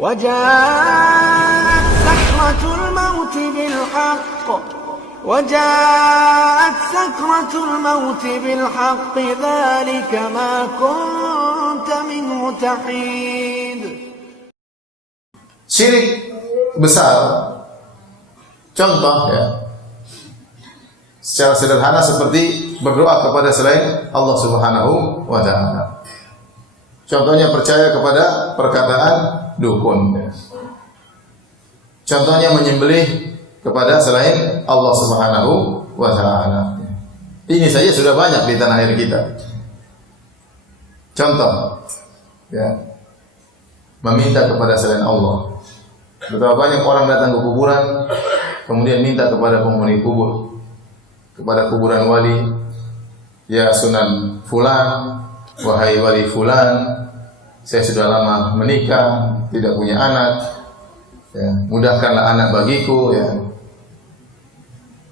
وجاءت سكرة الموت بالحق وجاءت سكرة الموت بالحق ذلك ما كنت منه تحيد. Syirik besar, contoh ya, secara sederhana seperti berdoa kepada selain Allah Subhanahu wa Ta'ala. Contohnya percaya kepada perkataan dukun. Contohnya menyembelih kepada selain Allah Subhanahu wa Ta'ala. Ini saja sudah banyak di tanah air kita. Contoh, ya, meminta kepada selain Allah. Betapa banyak orang datang ke kuburan, kemudian minta kepada penghuni kubur, kepada kuburan wali, ya Sunan Fulan, wahai wali Fulan, saya sudah lama menikah, tidak punya anak, ya, mudahkanlah anak bagiku, ya.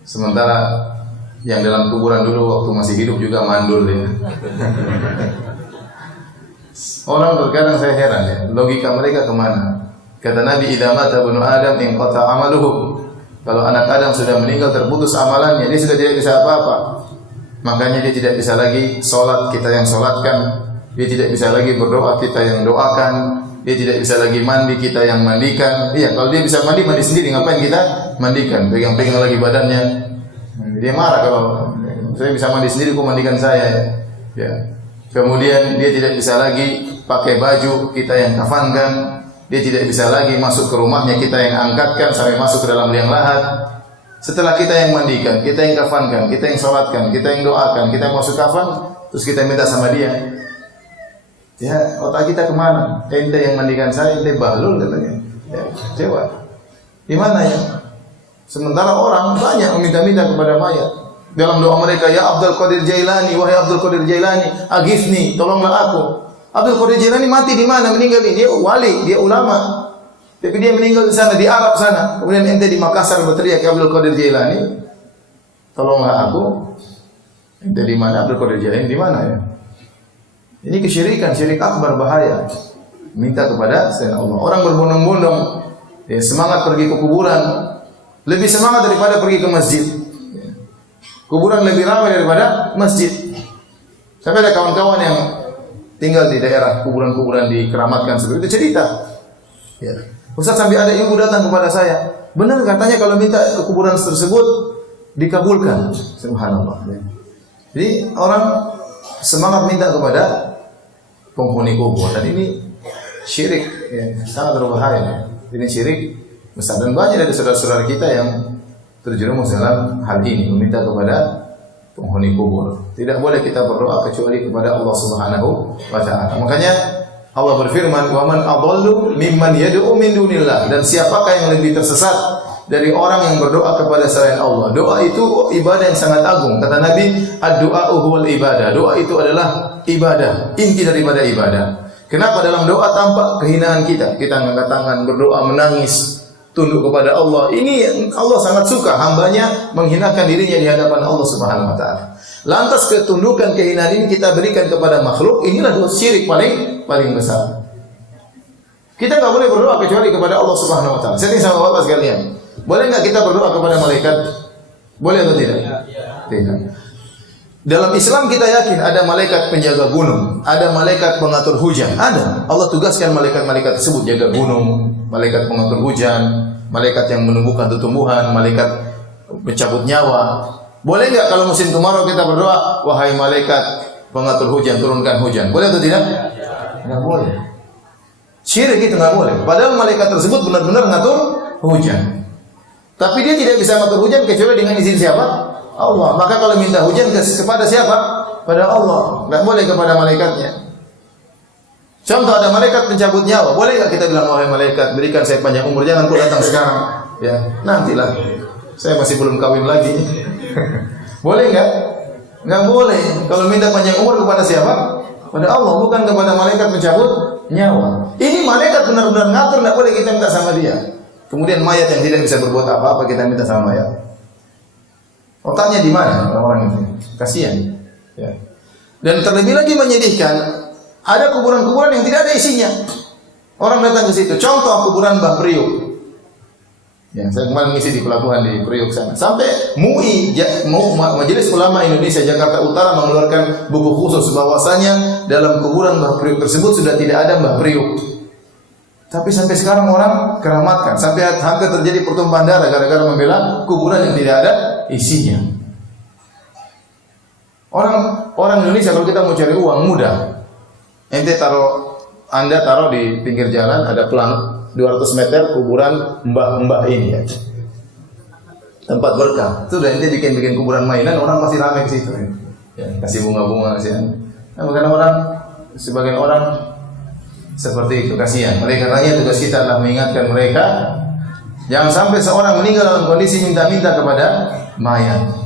Sementara yang dalam kuburan dulu waktu masih hidup juga mandul, ya. Orang terkadang saya heran, ya, logika mereka kemana? Kata Nabi, idza mata ibnu Adam inqata amaluhu. Kalau anak Adam sudah meninggal, terputus amalannya, dia sudah tidak bisa apa-apa. Makanya dia tidak bisa lagi sholat, kita yang sholatkan. Dia tidak bisa lagi berdoa, kita yang doakan. Dia tidak bisa lagi mandi, kita yang mandikan. Iya, kalau dia bisa mandi sendiri, ngapain kita mandikan? Pegang-pegang lagi badannya. Dia marah kalau saya bisa mandi sendiri, kok mandikan saya. Ya. Kemudian dia tidak bisa lagi pakai baju, kita yang kafankan. Dia tidak bisa lagi masuk ke rumahnya, kita yang angkatkan sampai masuk ke dalam liang lahat. Setelah kita yang mandikan, kita yang kafankan, kita yang sholatkan, kita yang doakan, kita yang masuk kafan, terus kita minta sama dia. Ya, otak kita kemana? Ente yang mandikan saya, ente bahlul katanya. Ya, kecewa. Di mana ya? Sementara orang banyak meminta-minta kepada mayat. Dalam doa mereka, ya Abdul Qadir Jailani, wahai Abdul Qadir Jailani, aghithni, tolonglah aku. Abdul Qadir Jailani mati di mana? Meninggal di dia wali, dia ulama. Tapi dia meninggal di sana, di Arab sana. Kemudian ente di Makassar berteriak ya Abdul Qadir Jailani, tolonglah aku. Ente di mana? Abdul Qadir Jailani di mana ya? Ini kesyirikan, syirik akbar, bahaya. Minta kepada selain Allah. Orang berbondong-bondong, ya, semangat pergi ke kuburan, lebih semangat daripada pergi ke masjid. Kuburan lebih ramai daripada masjid. Sampai ada kawan-kawan yang tinggal di daerah kuburan-kuburan dikeramatkan seperti itu cerita. Ya. Ustaz, sampai ada ibu datang kepada saya, benar katanya kalau minta kuburan tersebut dikabulkan. Subhanallah. Ya. Jadi orang semangat minta kepada penghuni kubur, dan ini syirik, ya, sangat berbahaya. Ya. Ini syirik besar, dan banyak dari saudara-saudara kita yang terjerumus dalam hal ini, meminta kepada penghuni kubur. Tidak boleh kita berdoa kecuali kepada Allah Subhanahu wa Ta'ala. Makanya Allah berfirman, "Wa man adallu mimman yad'u min dunillah." Dan siapakah yang lebih tersesat dari orang yang berdoa kepada selain Allah? Doa itu ibadah yang sangat agung. Kata Nabi, "Ad-du'a'u huwal ibadah." Doa itu adalah ibadah, inti daripada ibadah. Kenapa dalam doa tampak kehinaan kita? Kita angkat tangan, berdoa, menangis, tunduk kepada Allah. Ini Allah sangat suka hambanya menghinakan dirinya di hadapan Allah Subhanahu wa Ta'ala. Lantas ketundukan, kehinaan ini kita berikan kepada makhluk, inilah dosa syirik paling besar. Kita enggak boleh berdoa kecuali kepada Allah Subhanahu wa Ta'ala. Saya ini sama Bapak sekalian, boleh enggak kita berdoa kepada malaikat? Boleh atau tidak? Tidak. Dalam Islam kita yakin ada malaikat penjaga gunung, ada malaikat pengatur hujan, ada. Allah tugaskan malaikat-malaikat tersebut jaga gunung, malaikat pengatur hujan, malaikat yang menumbuhkan tumbuhan, malaikat mencabut nyawa. Boleh enggak kalau musim kemarau kita berdoa, wahai malaikat pengatur hujan, turunkan hujan? Boleh atau tidak? Enggak boleh. Syirik itu enggak boleh. Padahal malaikat tersebut benar-benar mengatur hujan. Tapi dia tidak bisa mengatur hujan kecuali dengan izin siapa? Allah. Maka kalau minta hujan kepada siapa? Pada Allah. Enggak boleh kepada malaikatnya. Contoh, ada malaikat pencabut nyawa. Boleh enggak kita bilang, wahai malaikat, berikan saya panjang umur, jangan kau datang sekarang. Ya, nantilah. Saya masih belum kawin lagi. Boleh enggak? Enggak boleh. Kalau minta panjang umur kepada siapa? Pada Allah, bukan kepada malaikat pencabut nyawa. Ini malaikat benar-benar ngatur, enggak boleh kita minta sama dia. Kemudian mayat yang tidak bisa berbuat apa-apa kita minta sama mayat. Otaknya di mana orang-orang itu? Kasihan. Ya. Dan terlebih lagi menyedihkan, ada kuburan-kuburan yang tidak ada isinya. Orang datang ke situ. Contoh kuburan Mbah Priuk. Ya, saya kemarin ngisi di pelabuhan di Priuk sana. Sampai MUI, Majelis Ulama Indonesia Jakarta Utara mengeluarkan buku khusus bahwasanya dalam kuburan Mbah Priuk tersebut sudah tidak ada Mbah Priuk. Tapi sampai sekarang orang keramatkan. Sampai hampir terjadi pertumpahan darah gara-gara membela kuburan yang tidak ada isinya. Orang Indonesia kalau kita mau cari uang mudah. Anda taruh di pinggir jalan ada pelang 200 meter kuburan mbah-mbah ini ya. Tempat berkah. Itu udah ente bikin kuburan mainan, orang pasti ramai ke situ ya. Kasih bunga-bunga kasih. Nah, karena sebagian orang seperti itu, kasihan. Oleh karenanya tugas kita adalah mengingatkan mereka jangan sampai seorang meninggal dalam kondisi minta-minta kepada mayat.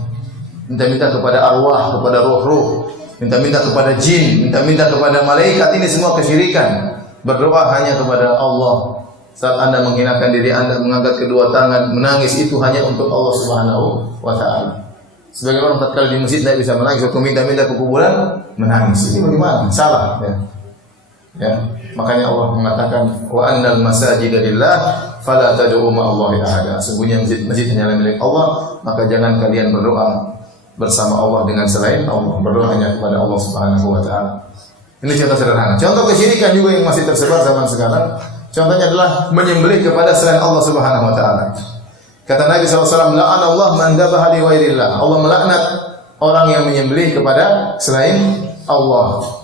Minta-minta kepada arwah, kepada roh-roh, minta-minta kepada jin, minta-minta kepada malaikat, ini semua kesyirikan. Berdoa hanya kepada Allah. Saat Anda menghinakan diri Anda, mengangkat kedua tangan, menangis itu hanya untuk Allah Subhanahu wa taala. Sebagian orang tatkala di masjid tidak bisa menangis, waktu minta-minta ke kuburan menangis. Ini bagaimana? Salah ya. Ya, makanya Allah mengatakan wa annal masajida lillah fala tad'u ma'allahi ahada. Sesungguhnya masjid hanyalah milik Allah, maka jangan kalian berdoa bersama Allah dengan selain Allah. Berdoa hanya kepada Allah Subhanahu wa taala. Ini contoh sederhana. Contoh kesyirikan juga yang masih tersebar zaman sekarang. Contohnya adalah menyembelih kepada selain Allah Subhanahu wa taala. Kata Nabi SAW, la'ana Allah man dzabaha li ghairillah. Allah melaknat orang yang menyembelih kepada selain Allah.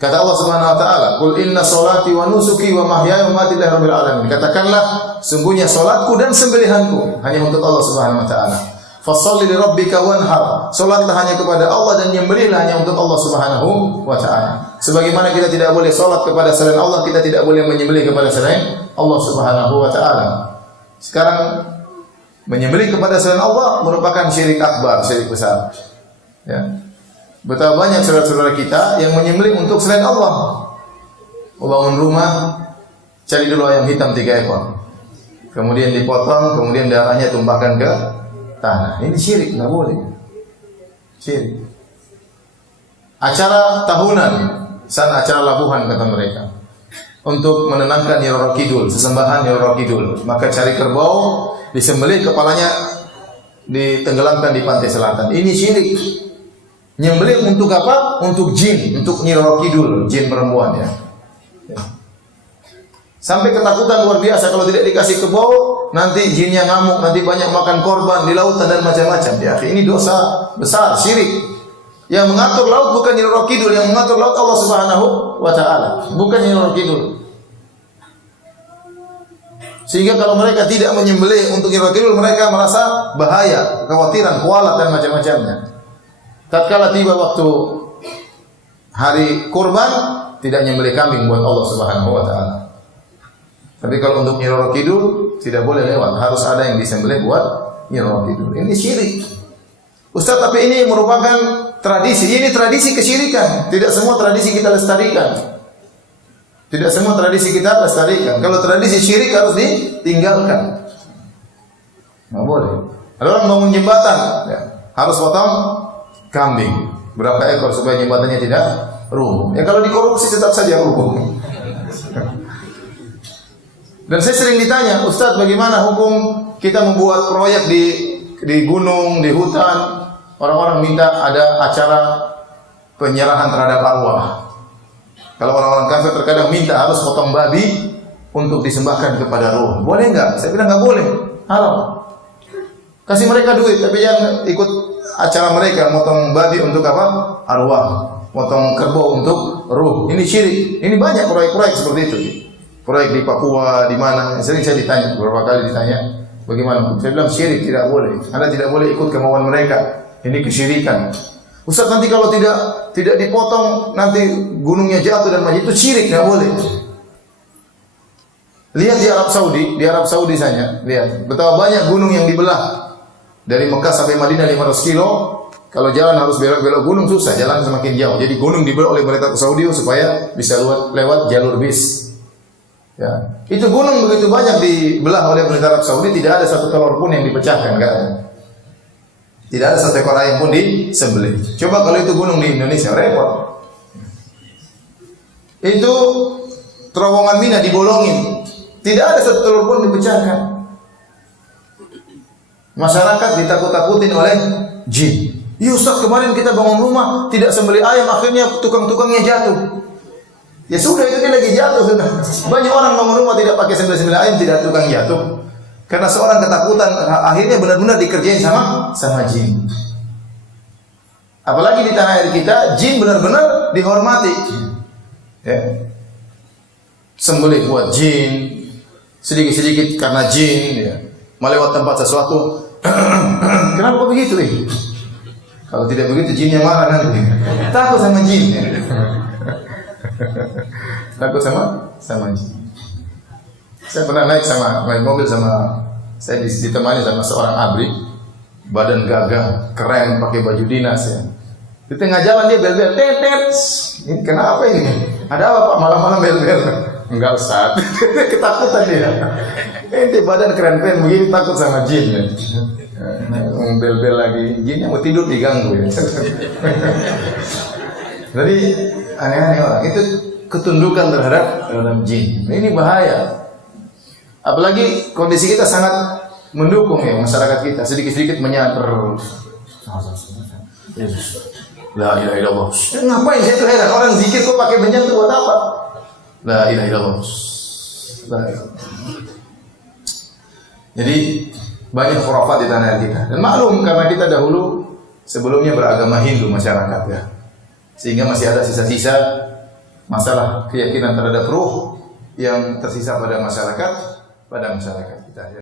Kata Allah Subhanahu wa taala, "Qul inna sholati wa nusuki wa mahyaya wa mamati lillahi rabbil alamin." Katakanlah, sungguhnya salatku dan sembelihanku hanya untuk Allah Subhanahu wa taala. Fasholli li rabbika wanhar. Salatlah hanya kepada Allah dan nyembelihlah hanya untuk Allah Subhanahu wa taala. Sebagaimana kita tidak boleh salat kepada selain Allah, kita tidak boleh menyembelih kepada selain Allah Subhanahu wa taala. Sekarang menyembelih kepada selain Allah merupakan syirik akbar, syirik besar. Ya. Betapa banyak saudara-saudara kita yang menyembelih untuk selain Allah. Membangun rumah, cari dulu ayam hitam 3 ekor. Kemudian dipotong, kemudian darahnya tumpahkan ke tanah. Ini syirik, enggak boleh. Syirik. Acara tahunan, acara labuhan kata mereka. Untuk menenangkan Nyi Roro Kidul, sesembahan Nyi Roro Kidul, maka cari kerbau, disembelih kepalanya ditenggelamkan di pantai selatan. Ini syirik. Nyembelih untuk apa? Untuk jin, untuk Nyi Roro Kidul, jin perempuan ya. Sampai ketakutan luar biasa kalau tidak dikasih kerbau, nanti jinnya ngamuk, nanti banyak makan korban di lautan dan macam-macam. Ya, ini dosa besar, syirik. Yang mengatur laut bukan Nyi Roro Kidul, yang mengatur laut Allah Subhanahu wa taala, bukan Nyi Roro Kidul. Sehingga kalau mereka tidak menyembelih untuk Nyi Roro Kidul, mereka merasa bahaya, kekhawatiran, kualat dan macam-macamnya. Tatkala tiba waktu hari kurban, tidak nyembelih kambing buat Allah Subhanahu wa taala. Tapi kalau untuk Nyi Roro Kidul tidak boleh lewat, harus ada yang disembelih buat Nyi Roro Kidul. Ini syirik. Ustaz, tapi ini merupakan tradisi. Ini tradisi kesyirikan. Tidak semua tradisi kita lestarikan. Tidak semua tradisi kita lestarikan. Kalau tradisi syirik harus ditinggalkan. Nggak boleh. Ada orang bangun jembatan, ya, harus potong kambing. Berapa ekor supaya jembatannya tidak rubuh. Ya kalau dikorupsi tetap saja rubuh. Dan saya sering ditanya, Ustaz, bagaimana hukum kita membuat proyek di gunung, di hutan? Orang-orang minta ada acara penyerahan terhadap arwah. Kalau orang-orang kafir terkadang minta harus potong babi untuk disembahkan kepada roh. Boleh enggak? Saya bilang enggak boleh. Haram. Kasih mereka duit, tapi jangan ikut acara mereka motong babi untuk apa? Arwah. Motong kerbau untuk ruh. Ini syirik. Ini banyak proyek-proyek seperti itu. Proyek di Papua, di mana? Sering saya ditanya, beberapa kali ditanya, bagaimana? Saya bilang syirik, tidak boleh. Anda tidak boleh ikut kemauan mereka. Ini kesyirikan. Ustaz, nanti kalau tidak dipotong nanti gunungnya jatuh dan mati, itu syirik, enggak boleh. Lihat di Arab Saudi saja, lihat betapa banyak gunung yang dibelah. Dari Mekah sampai Madinah 500 kilo, kalau jalan harus belok-belok gunung susah, jalan semakin jauh. Jadi gunung dibelah oleh pemerintah Saudi supaya bisa lewat jalur bis. Ya. Itu gunung begitu banyak dibelah oleh pemerintah Arab Saudi, tidak ada satu telur pun yang dipecahkan, kan? Tidak ada satu ekor ayam pun disembelih. Coba kalau itu gunung di Indonesia, repot. Itu terowongan Mina dibolongin. Tidak ada satu telur pun dipecahkan. Masyarakat ditakut-takutin oleh jin. Ya Ustaz, kemarin kita bangun rumah tidak sembelih ayam, akhirnya tukang-tukangnya jatuh. Ya sudah, itu dia lagi jatuh. Banyak orang bangun rumah tidak pakai sembelih ayam, tidak tukang jatuh. Karena seorang ketakutan, akhirnya benar-benar dikerjain sama jin. Apalagi di tanah air kita, jin benar-benar dihormati. Ya. Sembelih buat jin, sedikit-sedikit karena jin. Ya. Melewat tempat sesuatu, kenapa begitu? Kalau tidak begitu jinnya marah nanti. Takut sama jin. Takut sama jin. Saya pernah naik mobil sama, saya ditemani sama seorang abri, badan gagah, keren, pakai baju dinas ya. Di tengah jalan dia bel-bel, tet. Ini kenapa ini? Ada apa Pak malam-malam bel-bel? Enggak Ustaz. Ketakutan dia. Ente badan keren-keren begini takut sama jin ya. Bel-bel lagi, jinnya mau tidur diganggu ya. Jadi aneh-aneh orang itu ketundukan terhadap jin. Ini bahaya. Apalagi kondisi kita sangat mendukung ya masyarakat kita, sedikit-sedikit menyanter. La ilaha illallah. Ngapain saya tuh heran orang zikir kok pakai menyanter buat apa? La ilaha illallah. Jadi banyak khurafat di tanah air kita. Dan maklum karena kita dahulu sebelumnya beragama Hindu masyarakat ya. Sehingga masih ada sisa-sisa masalah keyakinan terhadap ruh yang tersisa pada masyarakat kita ya.